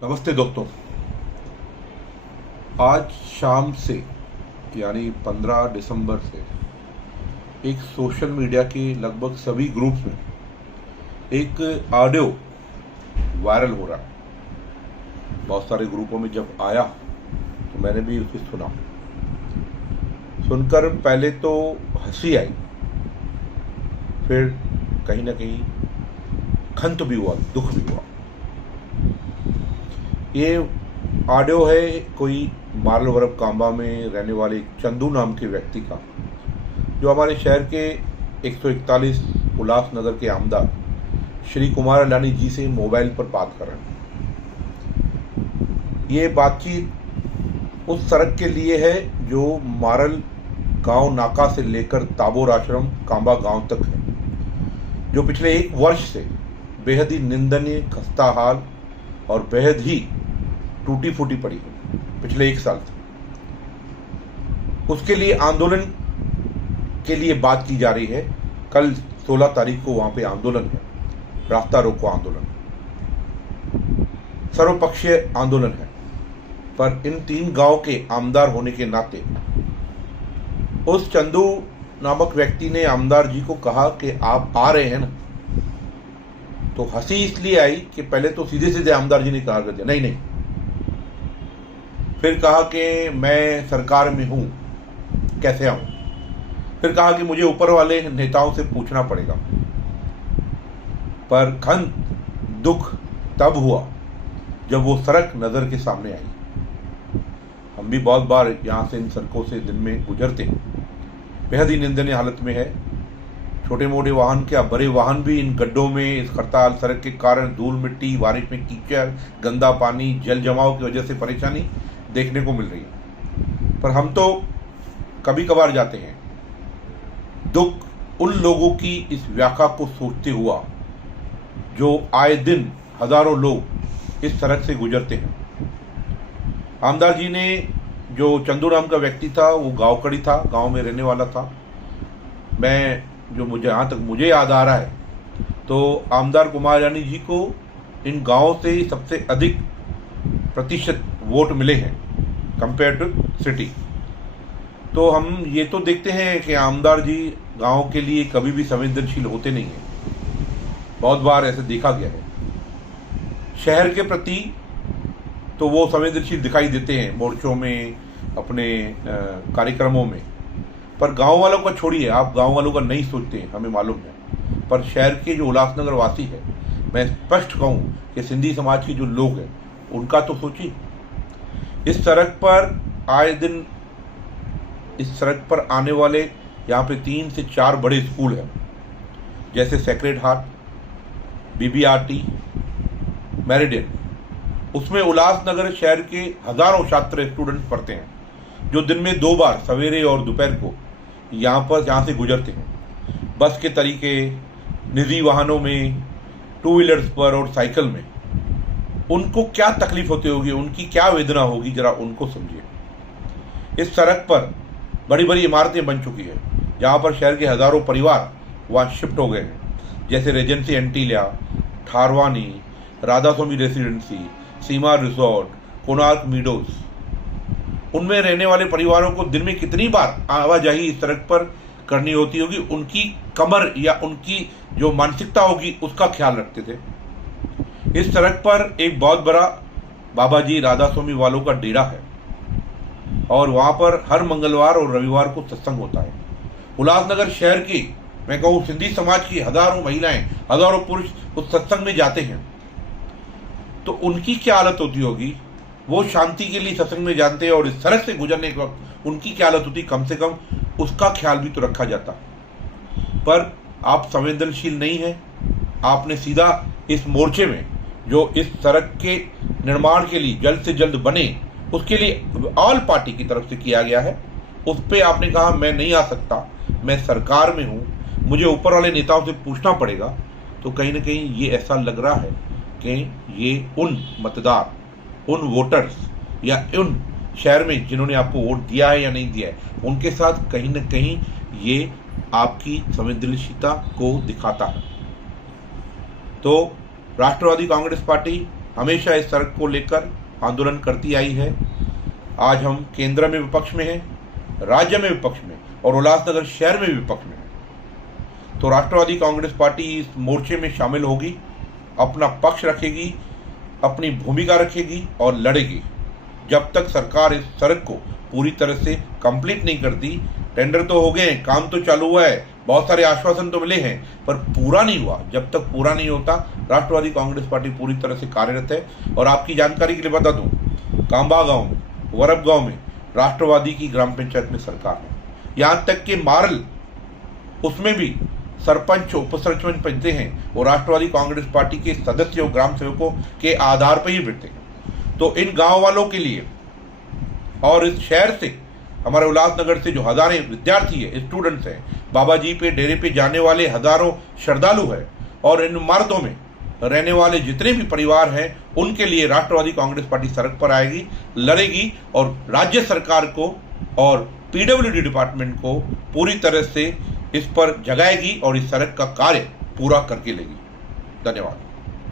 नमस्ते दोस्तों। आज शाम से यानी 15 दिसंबर से एक सोशल मीडिया के लगभग सभी ग्रुप्स में एक ऑडियो वायरल हो रहा है। बहुत सारे ग्रुपों में जब आया तो मैंने भी उसे सुना। सुनकर पहले तो हंसी आई, फिर कहीं ना कहीं खंत भी हुआ, दुख भी हुआ। ये ऑडियो है कोई मालवरब कांबा में रहने वाले चंदू नाम के व्यक्ति का, जो हमारे शहर के 141 उल्लासनगर के आमदार श्री कुमार अलानी जी से मोबाइल पर बात कर रहे हैं। ये बातचीत उस सड़क के लिए है जो मारल गांव नाका से लेकर ताबोर आश्रम कांबा गांव तक है, जो पिछले 1 वर्ष से बेहद ही निंदनीय, खस्ता हाल और बेहद ही टूटी फूटी पड़ी है पिछले 1 साल से। उसके लिए आंदोलन के लिए बात की जा रही है। कल 16 तारीख को वहां पे आंदोलन है, रास्ता रोको आंदोलन, सर्वपक्षीय आंदोलन है। पर इन 3 गांव के आमदार होने के नाते उस चंदू नामक व्यक्ति ने आमदार जी को कहा कि आप आ रहे हैं ना। तो हंसी इसलिए आई कि पहले तो सीधे सीधे आमदार जी ने कहा कर दिया नहीं नहीं, फिर कहा कि मैं सरकार में हूं, कैसे आऊं। फिर कहा कि मुझे ऊपर वाले नेताओं से पूछना पड़ेगा। पर खंत, दुख तब हुआ जब वो सड़क नजर के सामने आई। हम भी बहुत बार यहां से इन सड़कों से दिन में गुजरते हैं। बेहद ही निंदनीय हालत में है। छोटे मोटे वाहन, क्या बड़े वाहन भी इन गड्ढों में, इस खड़ताल सड़क के कारण धूल मिट्टी, बारिश में कीचड़, गंदा पानी, जल जमाव की वजह से परेशानी देखने को मिल रही है। पर हम तो कभी कभार जाते हैं। दुख उन लोगों की इस व्याख्या को सोचते हुआ जो आए दिन हजारों लोग इस सड़क से गुजरते हैं। आमदार जी ने, जो चंदू नाम का व्यक्ति था, वो गांव कड़ी था, गांव में रहने वाला था। मुझे यहाँ तक मुझे याद आ रहा है तो आमदार कुमार अलानी जी को इन गांवों से सबसे अधिक प्रतिशत वोट मिले हैं कंपेयर टू सिटी। तो हम ये तो देखते हैं कि आमदार जी गांव के लिए कभी भी संवेदनशील होते नहीं हैं। बहुत बार ऐसे देखा गया है। शहर के प्रति तो वो संवेदनशील दिखाई देते हैं मोर्चों में, अपने कार्यक्रमों में। पर गांव वालों का छोड़िए, आप गांव वालों का नहीं सोचते हैं, हमें मालूम है। पर शहर के जो उल्लासनगर वासी है, मैं स्पष्ट कहूं कि सिंधी समाज के जो लोग हैं उनका तो सोचिए। इस सड़क पर आए दिन, इस सड़क पर आने वाले यहाँ पे 3 से 4 बड़े स्कूल हैं, जैसे सेक्रेड हार्ट, BBRT, मेरिडियन। उसमें उल्लासनगर शहर के हजारों छात्र स्टूडेंट्स पढ़ते हैं, जो दिन में 2 बार सवेरे और दोपहर को यहाँ से गुजरते हैं। बस के तरीके, निजी वाहनों में, 2 व्हीलर्स पर और साइकिल में। उनको क्या तकलीफ होती होगी, उनकी क्या वेदना होगी, जरा उनको समझिए। इस सड़क पर बड़ी बड़ी इमारतें बन चुकी है, जहाँ पर शहर के हजारों परिवार वहाँ शिफ्ट हो गए हैं, जैसे रेजेंसी एंटीलिया, ठारवानी, राधा स्वामी रेसिडेंसी, सीमा रिसोर्ट, कोणार्क मीडोज। उनमें रहने वाले परिवारों को दिन में कितनी बार आवाजाही इस सड़क पर करनी होती होगी, उनकी कमर या उनकी जो मानसिकता होगी उसका ख्याल रखते थे। इस सड़क पर एक बहुत बड़ा बाबा जी राधा स्वामी वालों का डेरा है और वहां पर हर मंगलवार और रविवार को सत्संग होता है। उल्लासनगर शहर की, मैं कहूँ सिंधी समाज की हजारों महिलाएं, हजारों पुरुष उस सत्संग में जाते हैं। तो उनकी क्या हालत होती होगी, वो शांति के लिए सत्संग में जानते हैं और इस सड़क से गुजरने के वक्त उनकी क्या हालत होती, कम से कम उसका ख्याल भी तो रखा जाता। पर आप संवेदनशील नहीं है। आपने सीधा इस मोर्चे में, जो इस सड़क के निर्माण के लिए जल्द से जल्द बने, उसके लिए ऑल पार्टी की तरफ से किया गया है, उस पर आपने कहा मैं नहीं आ सकता, मैं सरकार में हूँ, मुझे ऊपर वाले नेताओं से पूछना पड़ेगा। तो कहीं ना कहीं ये ऐसा लग रहा है कि ये उन मतदार, उन वोटर्स या उन शहर में जिन्होंने आपको वोट दिया है या नहीं दिया है, उनके साथ कहीं ना कहीं ये आपकी संवेदनशीलता को दिखाता है। तो राष्ट्रवादी कांग्रेस पार्टी हमेशा इस सड़क को लेकर आंदोलन करती आई है। आज हम केंद्र में विपक्ष में हैं, राज्य में विपक्ष में और उल्लासनगर शहर में विपक्ष में हैं। तो राष्ट्रवादी कांग्रेस पार्टी इस मोर्चे में शामिल होगी, अपना पक्ष रखेगी, अपनी भूमिका रखेगी और लड़ेगी जब तक सरकार इस सड़क को पूरी तरह से कंप्लीट नहीं करती। टेंडर तो हो गए हैं, काम तो चालू हुआ है, बहुत सारे आश्वासन तो मिले हैं, पर पूरा नहीं हुआ। जब तक पूरा नहीं होता, राष्ट्रवादी कांग्रेस पार्टी पूरी तरह से कार्यरत है। और आपकी जानकारी के लिए बता दूं, कांबा गांव में, वरब गांव में राष्ट्रवादी की ग्राम पंचायत में सरकार है। यहाँ तक कि मारल, उसमें भी सरपंच उप सरपंच बनते हैं और राष्ट्रवादी कांग्रेस पार्टी के सदस्यों, ग्राम सेवकों के आधार पर ही बनते हैं। तो इन गांव वालों के लिए और इस शहर से, हमारे उल्लासनगर से जो हजारों विद्यार्थी है, स्टूडेंट्स हैं, बाबा जी पे डेरे पे जाने वाले हजारों श्रद्धालु हैं और इन इमारतों में रहने वाले जितने भी परिवार हैं, उनके लिए राष्ट्रवादी कांग्रेस पार्टी सड़क पर आएगी, लड़ेगी और राज्य सरकार को और पीडब्ल्यूडी डिपार्टमेंट को पूरी तरह से इस पर जगाएगी और इस सड़क का कार्य पूरा करके लेगी। धन्यवाद।